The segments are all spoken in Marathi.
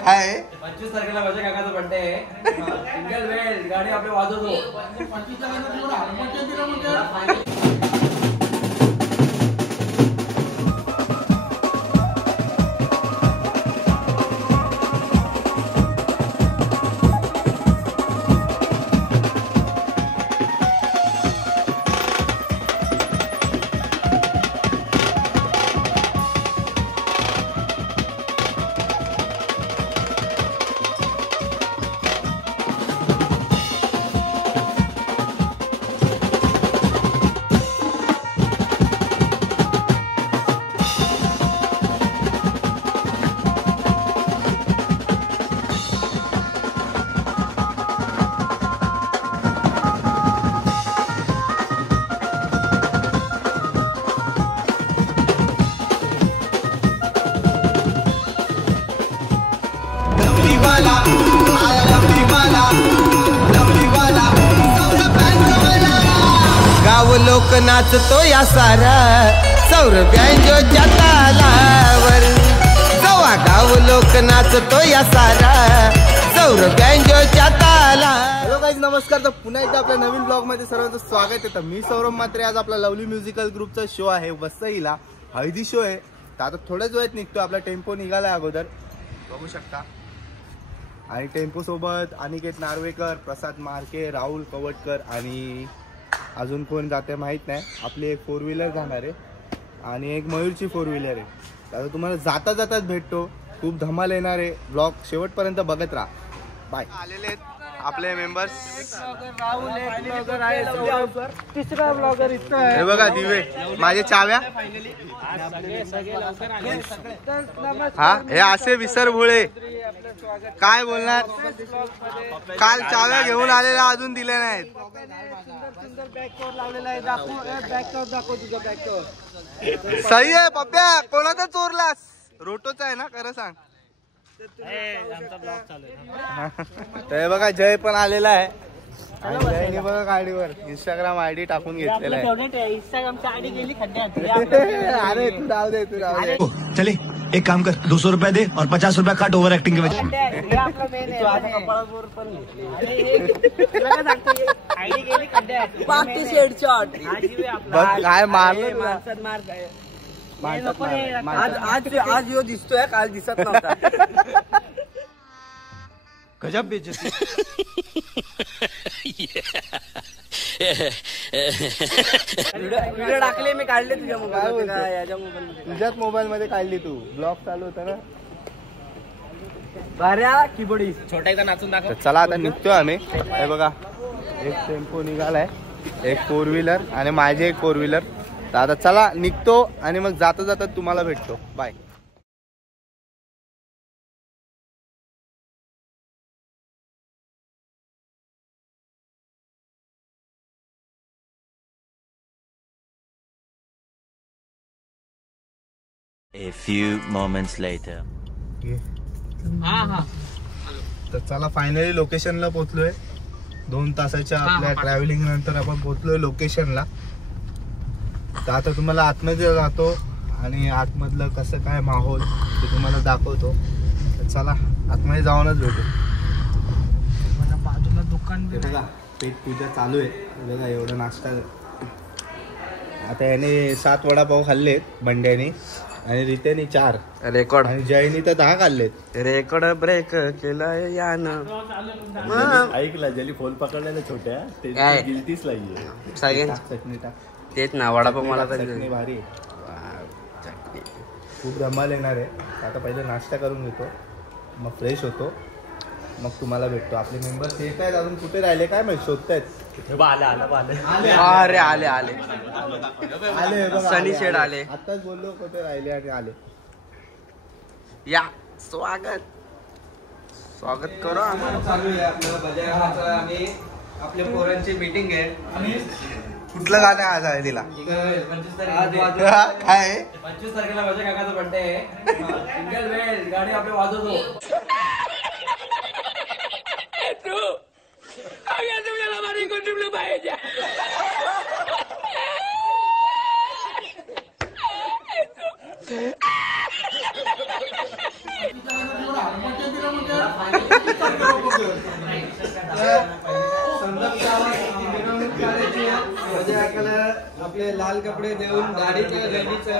काय 25 तारखेला माझ्या काकाचा बर्थडे आहे. सिंगल वेळ गाडी आपले वाजवतो. 25 तारखेला गाव लोक नाचतो या सारा सौरभ्यांजोच्या तालावर. गोवा गाव लोक नाचतो या सारा सौरभ्यांजोच्या ताला. हॅलो गाईज, नमस्कार. तर पुन्हा एकदा आपल्या नवीन ब्लॉग मध्ये सर्वांचं स्वागत आहे. तर मी सौरभ म्हात्रे. आज आपला लवली म्युझिकल ग्रुपचा शो आहे वसईला, हळदी शो आहे. तर आता थोड्याच वेळात निघतो. आपला टेम्पो निघाला अगोदर, बघू शकता. आणि टेम्पो सोबत अनिकेत नार्वेकर, प्रसाद मार्के, राहुल कवटकर आणि अजून कोण जाते माहित नाही. आपली एक 4 व्हीलर जाणार आहे आणि एक मयूरची 4 व्हीलर आहे. आता तुम्हाला जाता जाताच भेटतो. खूप धमाल येणार आहे. ब्लॉग शेवटपर्यंत बघत राहा. बाय. आलेले आहेत आपले मेंबर्स. तिसरा ब्लॉगर इथं आहे. हे बघा दिवे, माझे चाव्या. हा, हे असे विसर भोळे. काय बोलणार, काल चाव्या घेऊन आलेला अजून दिल्या नाहीत. सही आहे पप्प्या. कोणाचा चोरलास? रोटोचा आहे ना, खरं सांग. तर बघा जय पण आलेला आहे. आणि जयने बघा गाडीवर इंस्टाग्राम आयडी टाकून घेतलेला आहे. इंस्टाग्रामची आयडी गेली खड्ड्यात. अरे तू राहू दे, तू राहू दे. चले एक काम कर, 200 रुपए दे और 50 रुपया काट ओवर एक्टिंग के वजह. आयडी गेली खड्ड्यात. बाकी शेडशॉट काय मारलं आज यो दिसतोय, काल दिसत नव्हता. गजब बेइज्जती. व्हिडिओ टाकले, मी काढले तुझ्या मोबाईल. तुझ्याच मोबाईल मध्ये काढली तू. ब्लॉग चालू होता ना. भाऱ्या कीबोर्डिस्ट छोटा एकदा नाचून दाखव. चला आता निघतोय आम्ही. हे बघा एक टेम्पो निघालाय, एक 4 व्हीलर आणि माझे एक 4 व्हीलर. तर आता चला निघतो आणि मग जाता जाता तुम्हाला भेटतो. Bye. A few moments later. तर चला फायनली लोकेशनला पोहोचलोय. 2 तासाच्या आपल्या ट्रॅव्हलिंग नंतर आपण पोहोचलोय लोकेशनला. तर आता तुम्हाला आतमध्ये जातो आणि आतमधलं कसं काय माहोल ते तुम्हाला दाखवतो. तर चला आतमध्ये जाऊनच भेटू. बाजूला दुकान बघा पेट पूजा चालू आहे. बघा एवढा नाश्ता. आता याने 7 वडापाव खाल्लेत बंड्याने आणि रित्याने 4 रेकॉर्ड आणि जयनी तर 10 खाल्लेत. रेकॉर्ड ब्रेक केलाय यानं. ऐकला ज्याने फोन पकडला छोट्या काय? गिल्टीच नाहीये. चटणी टाक. तेच ना वडापाव मला तर चटणी भारी आहे. खूप धमाल येणार आहे. आता पहिले नाश्ता करून घेतो, मग फ्रेश होतो, मग तुम्हाला भेटतो. आपले मेंबर्स येत आहेत अजून. कुठे राहिले काय माहिती, शोधतायत. अरे आले आले आले सनी शेड आले. आताच बोललो कुठे राहिले आणि आले. या स्वागत करो. चालू आहे आपल्याला बजाराचं. आम्ही आपल्या पोरांची मीटिंग आहे. कुठलं गाणं आज आहे तिला? 25 तारखेला काय 25 तारखेला माझ्या काकाचा बर्थडे आहे. सिंगल वेळ गाडी आपले वाजवतो. काकाला आपले लाल कपडे देऊन गाडीचं रेडीचं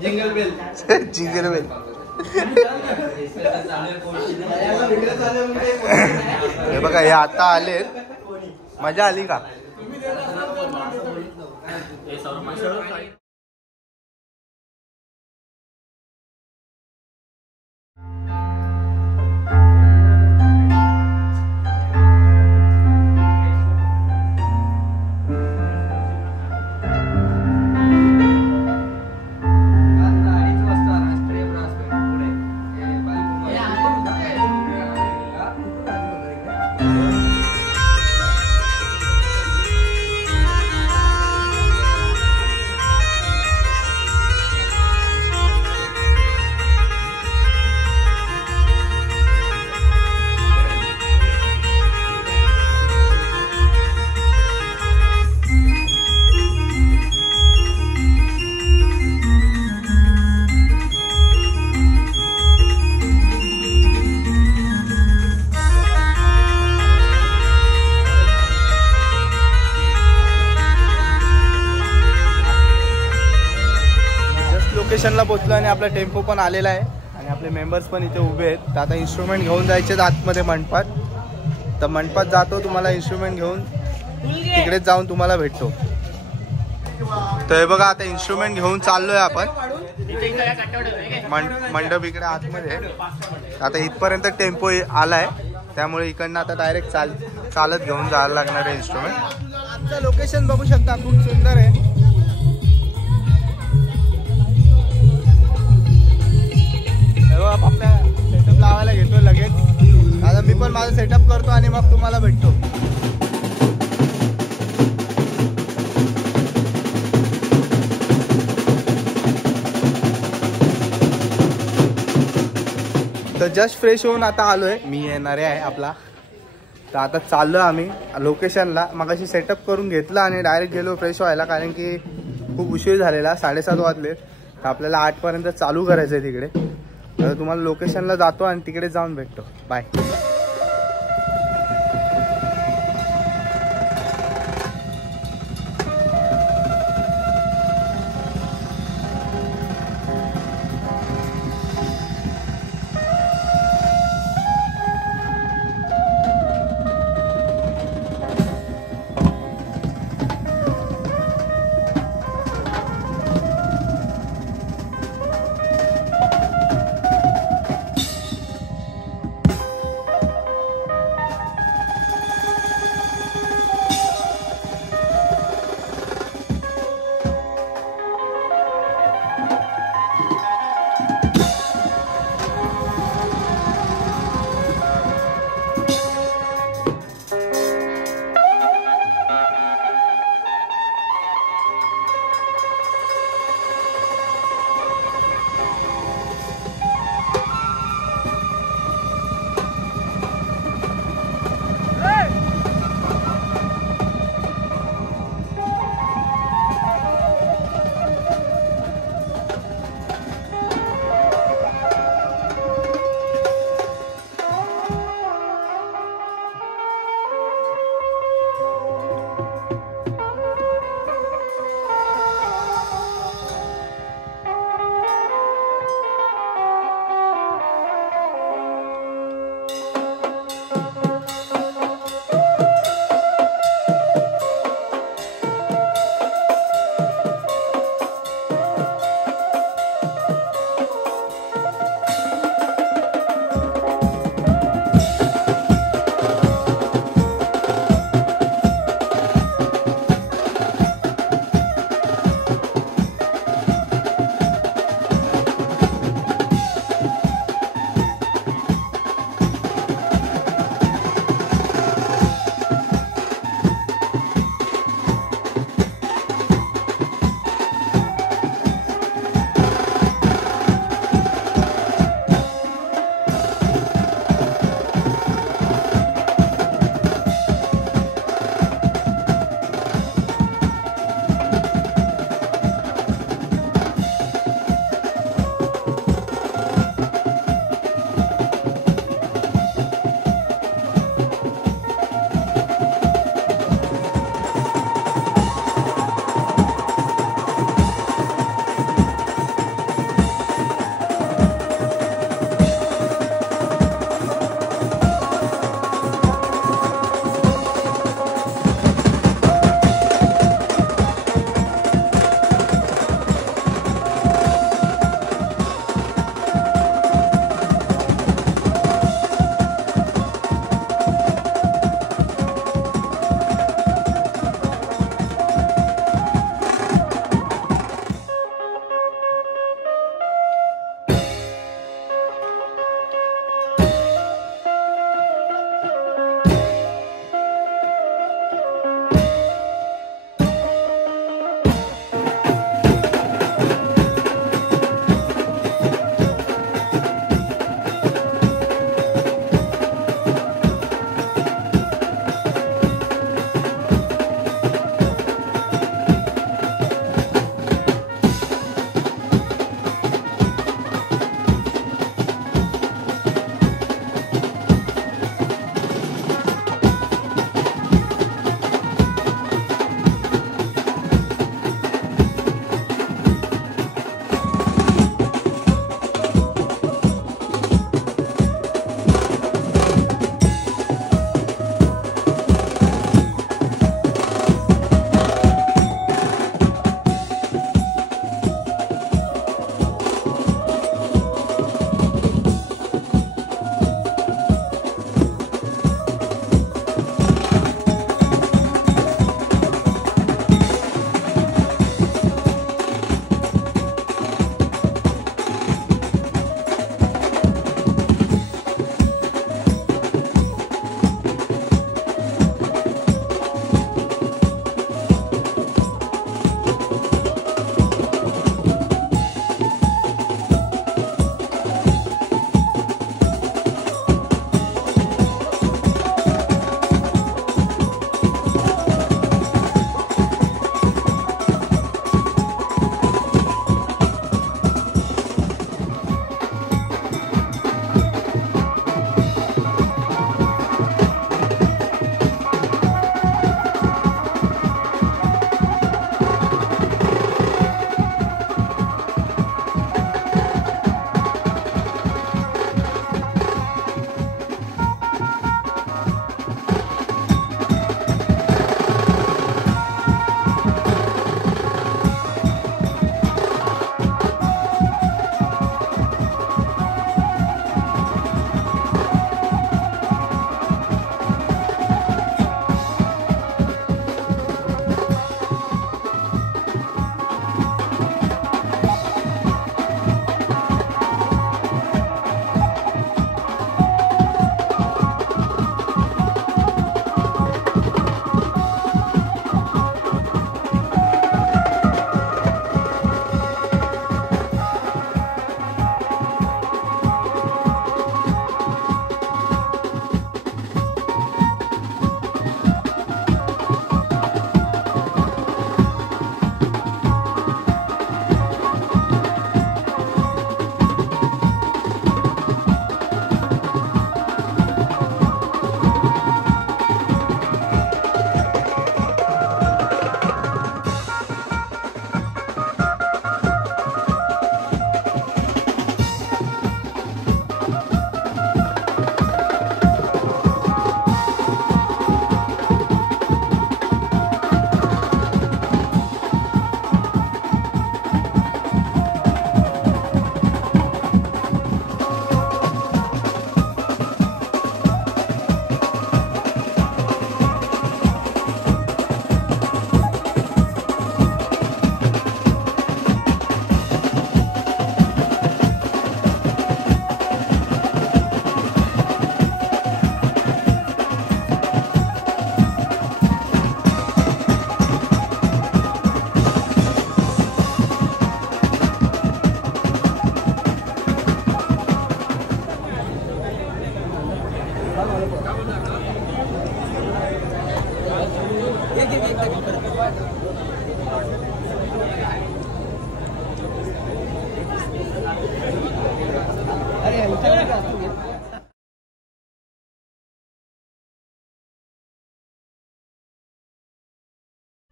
जिंगल बेल जिंगल बेल हे बघा हे आता आले. मजा आली का? लोकेशनला पोहोचलो आणि आपला टेम्पो पण आलेला आहे आणि आपले मेंबर्स पण इथे उभे आहेत. तर आता इन्स्ट्रुमेंट घेऊन जायचे आतमध्ये मंडपात. तर मंडपात जातो, तुम्हाला इन्स्ट्रुमेंट घेऊन तिकडेच जाऊन तुम्हाला भेटतो. तर हे बघा आता इन्स्ट्रुमेंट घेऊन चाललोय आपण. मंडप इकडे आतमध्ये. आता इथपर्यंत टेम्पो आलाय त्यामुळे इकडनं आता डायरेक्ट चालत घेऊन जायला लागणार आहे इन्स्ट्रुमेंट. आजचं लोकेशन बघू शकता, खूप सुंदर आहे. आपल्या सेटअप लावायला घेतो लगेच. आता मी पण माझं सेटअप करतो आणि मग तुम्हाला भेटतो. तर जस्ट फ्रेश होऊन आता आलोय. मी येणारे आहे आपला. तर आता चाललो आम्ही लोकेशनला. मगाशी सेटअप करून घेतलं आणि डायरेक्ट गेलो फ्रेश व्हायला, कारण की खूप उशीर झालेला. 7:30 वाजले. तर आपल्याला 8 पर्यंत चालू करायचं आहे तिकडे. तर तुम्हाला लोकेशनला जातो आणि तिकडे जाऊन भेटतो. Bye.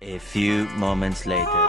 A few moments later.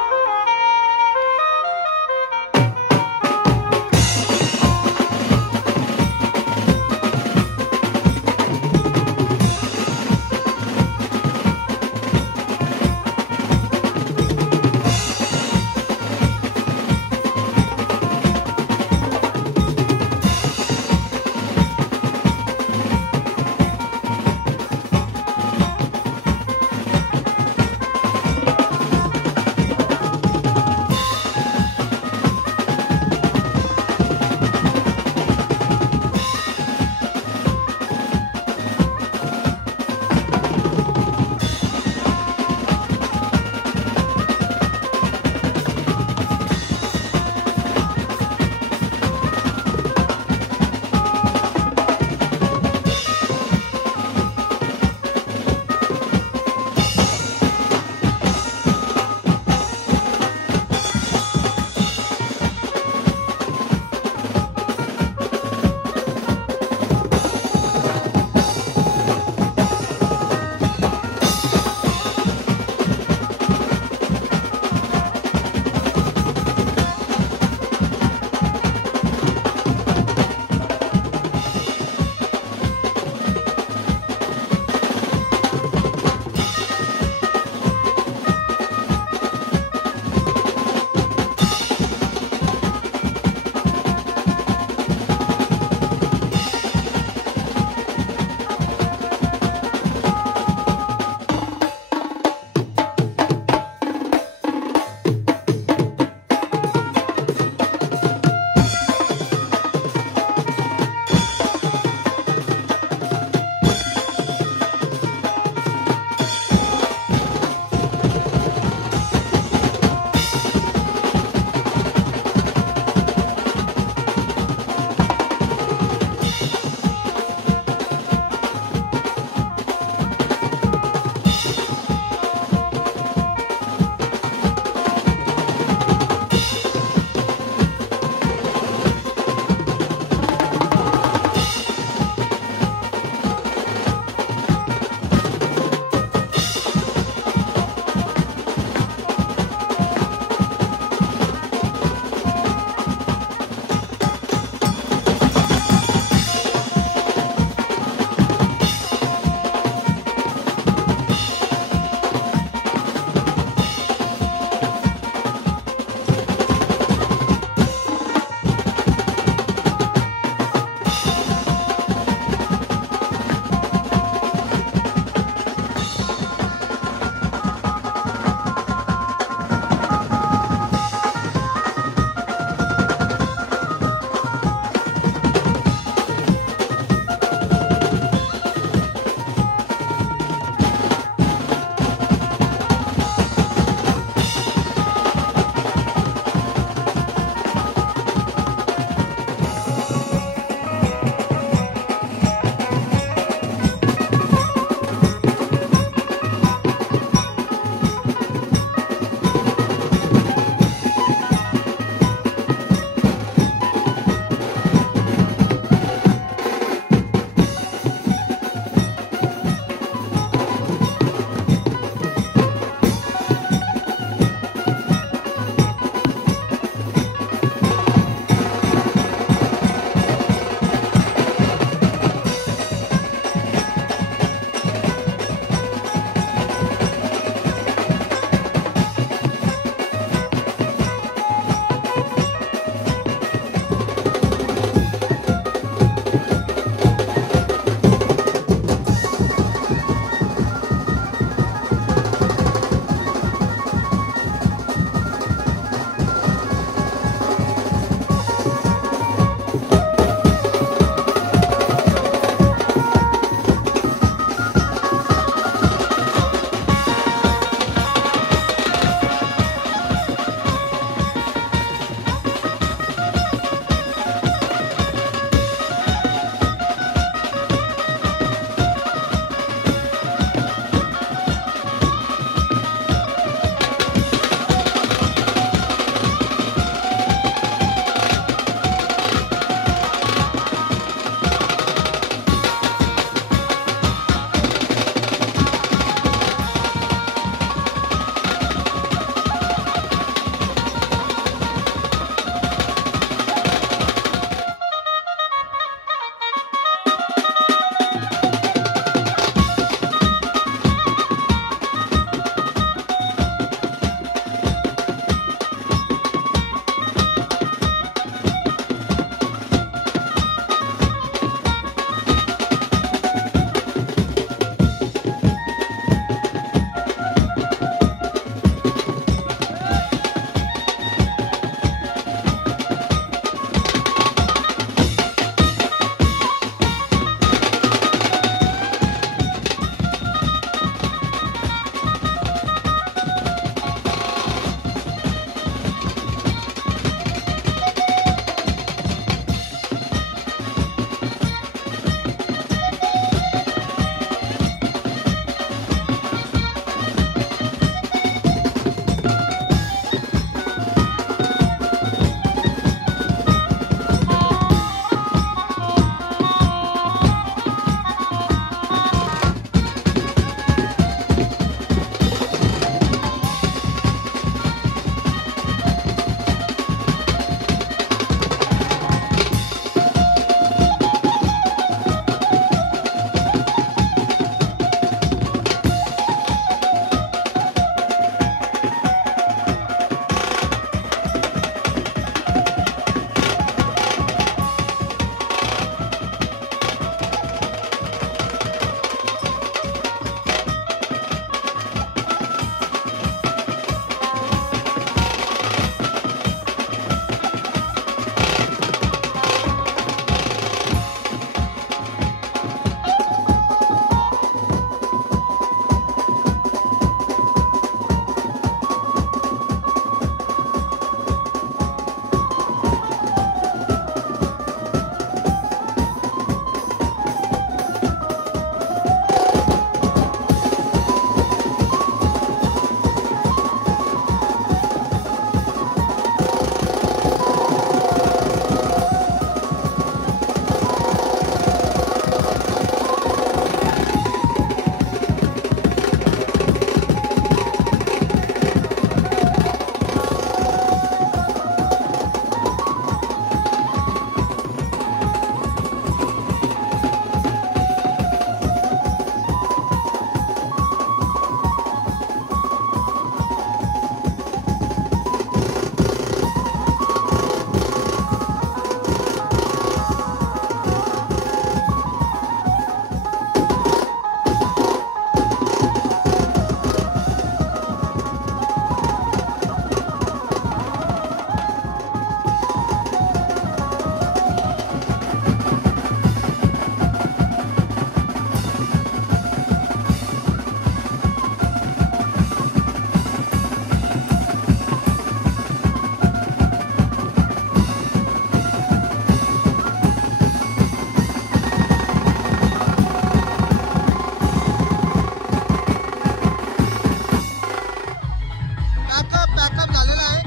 Pack up झालेला आहे.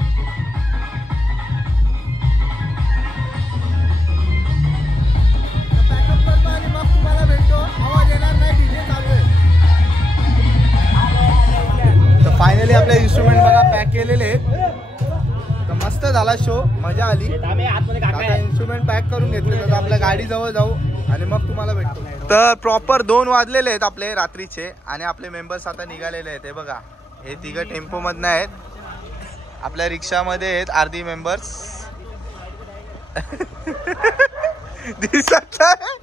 पॅकअप करतो आणि मग तुम्हाला भेटतो. आवाज येणार नाही, डीजे चालू आहे. तर फायनली आपले इन्स्ट्रुमेंट बघा पॅक केलेले आहेत. तर मस्त झाला शो, मजा आली. आता इन्स्ट्रुमेंट पॅक करून घेतले तर आपल्या गाडी जवळ जाऊ आणि मग तुम्हाला भेटतो. तर प्रॉपर 2 वाजलेले आहेत आपले रात्रीचे आणि आपले मेंबर्स आता निघालेले आहेत. हे बघा, हे 3 टेम्पो मधनं आहेत. आपल्या रिक्षामध्ये आहेत अर्धी मेंबर्स दिसत आहे.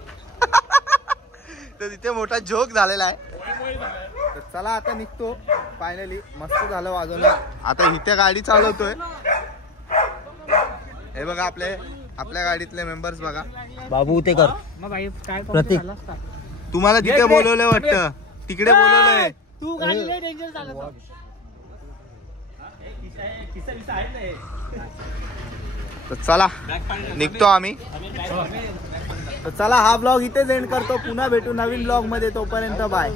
तर तिथे मोठा जोक झालेला आहे. तर चला आता निघतो. फायनली मस्त झालं वाजवलं. आता इथे गाडी चालवतोय. हे बघा आपल्या गाडीतले मेंबर्स बघा. बाबू ते कर प्रतीक. तुम्हाला तिथे बोलवलंय वाटतं, तिकडे बोलवलंय. तू गाडी लय डेंजर चालवतो. तर चला निघतो आम्ही. तर चला हा ब्लॉग इथेच एंड करतो. पुन्हा भेटू नवीन ब्लॉग मध्ये. तोपर्यंत बाय.